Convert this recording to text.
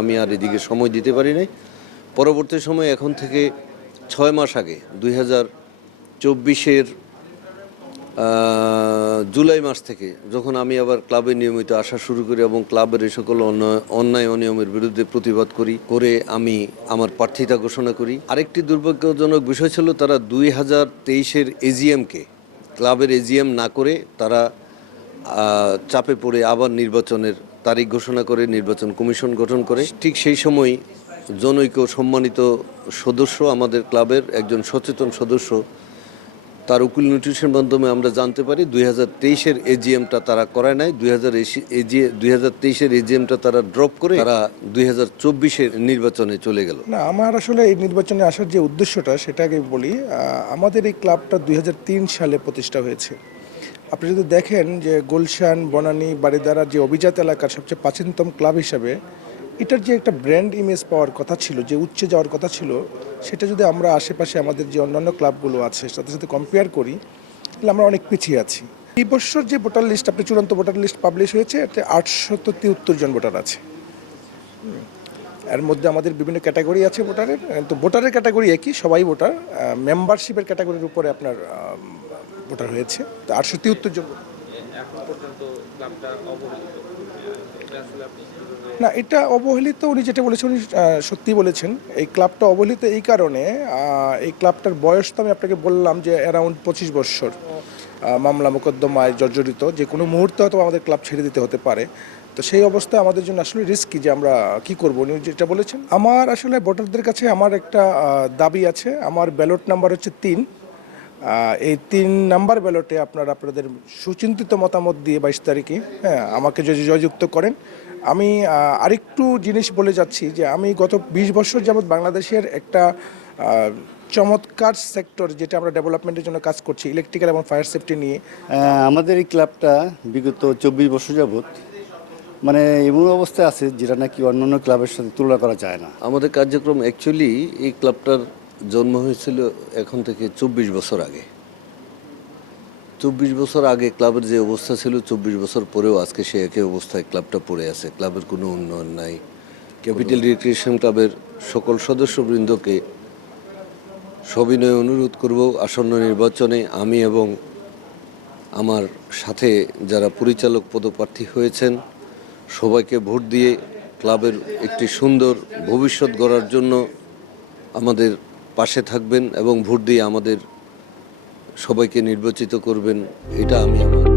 আমি আর এদিকে সময় দিতে পারি নাই। পরবর্তী সময়ে এখন থেকে 6 মাস আগে 2024-এর জুলাই মাস থেকে যখন আমি আবার ক্লাবে নিয়মিত আসা শুরু করি এবং ক্লাবের এই সকল অন্যায় অনিয়মের বিরুদ্ধে প্রতিবাদ করে আমি আমার প্রার্থিতা ঘোষণা করি। আরেকটি দুর্ভাগ্যজনক বিষয় ছিল তারা 2023-এর এজিএমকে ক্লাবের এজিএম না করে তারা চাপে পড়ে আবার নির্বাচনের তারিখ ঘোষণা করে নির্বাচন কমিশন গঠন করে। ঠিক সেই সময় জনৈক সম্মানিত সদস্য আমাদের ক্লাবের একজন সচেতন সদস্য তার উকিল নোটিশের মাধ্যমে আমরা জানতে পারি 2023-এর এজিএমটা তারা করায় নাই, 2023-এর এজিএমটা তারা ড্রপ করে তারা 2024-এর নির্বাচনে চলে গেল। না, আমার আসলে এই নির্বাচনে আসার যে উদ্দেশ্যটা সেটাকে বলি। আমাদের এই ক্লাবটা 2003 সালে প্রতিষ্ঠা হয়েছে। আপনি যদি দেখেন যে গুলশান, বনানী, বারিধারা যে অভিজাত এলাকার সবচেয়ে প্রাচীনতম ক্লাব হিসাবে এটার যে একটা ব্র্যান্ড ইমেজ পাওয়ার কথা ছিল, যে উচ্চে যাওয়ার কথা ছিল, সেটা যদি আমরা আশেপাশে আমাদের যে অন্যান্য ক্লাবগুলো আছে তাদের সাথে কম্পেয়ার করি তাহলে আমরা অনেক পিছিয়ে আছি। এই বছর যে ভোটার লিস্ট, আপনি চূড়ান্ত ভোটার লিস্ট পাবলিশ হয়েছে, এতে 873 জন ভোটার আছে। এর মধ্যে আমাদের বিভিন্ন ক্যাটাগরি আছে ভোটারের, তো ভোটারের ক্যাটাগরি একই, সবাই ভোটার। মেম্বারশিপের ক্যাটাগরির উপরে আপনার ভোটার হয়েছে, তো 873 জন। না, এটা অবহেলিত, উনি যেটা বলেছেন উনি সত্যি বলেছেন। এই ক্লাবটা অবহেলিত এই কারণে, এই ক্লাবটার বয়স তো আমি আপনাকে বললাম যে অ্যারাউন্ড 25 বছর, মামলা মোকদ্দমায় জর্জরিত, যে কোনো মুহূর্তে হয়তো আমাদের ক্লাব ছেড়ে দিতে হতে পারে। তো সেই অবস্থায় আমাদের জন্য আসলে রিস্কি যে আমরা কি করবো। উনি যেটা বলেছেন, আমার আসলে ভোটারদের কাছে আমার একটা দাবি আছে। আমার ব্যালট নাম্বার হচ্ছে 3। এই 3 নাম্বার ব্যালটে আপনাদের সুচিন্তিত মতামত দিয়ে 22 তারিখে আমাকে যদি জয়যুক্ত করেন। আমি আরেকটু জিনিস বলে যাচ্ছি যে আমি গত 20 বছর যাবৎ বাংলাদেশের একটা চমৎকার সেক্টর যেটা আমরা ডেভেলপমেন্টের জন্য কাজ করছি, ইলেকট্রিক্যাল এবং ফায়ার সেফটি নিয়ে। আমাদের এই ক্লাবটা বিগত 24 বছর যাবৎ মানে এমন অবস্থায় আছে যেটা নাকি অন্যান্য ক্লাবের সাথে তুলনা করা যায় না। আমাদের কার্যক্রম অ্যাকচুয়ালি এই ক্লাবটার জন্ম হয়েছিল এখন থেকে 24 বছর আগে। 24 বছর আগে ক্লাবের যে অবস্থা ছিল, 24 বছর পরেও আজকে সে একই অবস্থায় ক্লাবটা পড়ে আছে। ক্লাবের কোনো উন্নয়ন নাই। ক্যাপিটাল রিক্রিয়েশন ক্লাবের সকল সদস্যবৃন্দকে সবিনয়ে অনুরোধ করব, আসন্ন নির্বাচনে আমি এবং আমার সাথে যারা পরিচালক পদপ্রার্থী হয়েছেন সবাইকে ভোট দিয়ে ক্লাবের একটি সুন্দর ভবিষ্যৎ গড়ার জন্য আমাদের পাশে থাকবেন এবং ভোট দিয়ে আমাদের সবাইকে নির্বাচিত করবেন। এটা আমি আমার